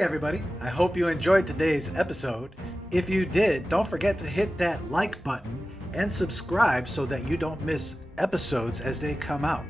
Hey everybody, I hope you enjoyed today's episode. If you did, don't forget to hit that like button and subscribe so that you don't miss episodes as they come out.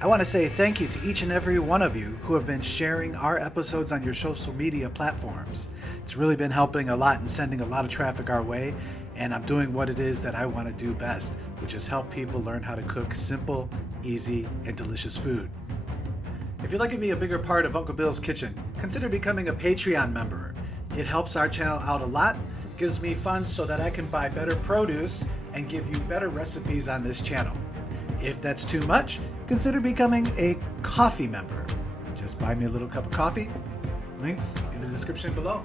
I want to say thank you to each and every one of you who have been sharing our episodes on your social media platforms. It's really been helping a lot and sending a lot of traffic our way, and I'm doing what it is that I want to do best, which is help people learn how to cook simple, easy, and delicious food. If you'd like to be a bigger part of Uncle Bill's Kitchen, consider becoming a Patreon member. It helps our channel out a lot, gives me funds so that I can buy better produce and give you better recipes on this channel. If that's too much, consider becoming a coffee member. Just buy me a little cup of coffee. Links in the description below.